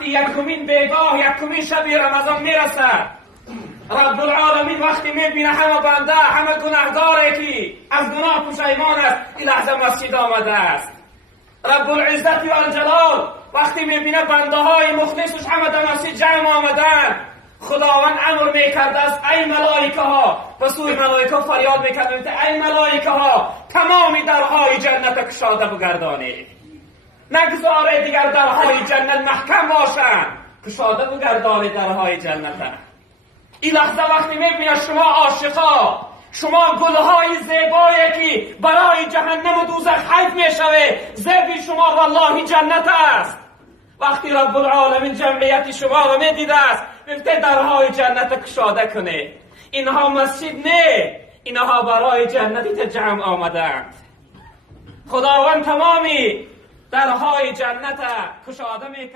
وقتی یکمین بیگاه یکمین شب رمضان میرسد، رب العالمین وقتی میبینه همه بنده، همه گناهگاره که از گناه پشیمان است، این لحظه مسجد آمده است. رب العزت و الجلال وقتی میبینه بنده های مخلصش همه در مسجد جمع آمدن، خداوند امر میکرده است ای ملائکه ها، و سوی ملائکه فریاد میکرده ای ملائکه ها، تمامی درهای جنت کشاده بگردانید، نگذاره دیگر درهای جنت محکم باشند، کشاده بگردانید درهای جنت. این لحظه وقتی میبینید شما عاشقا، شما گلهای زیبایی که برای جهنم و دوزخ حیف میشوه، زیبی شما والله جنت است. وقتی رب العالمین جمعیت شما رو میدیده است، میفته درهای جنت کشاده کنه. اینها مسجد نه، اینها برای جنتی جمع آمدند. خداوند تمامی درهای جنت کشاده میکنه.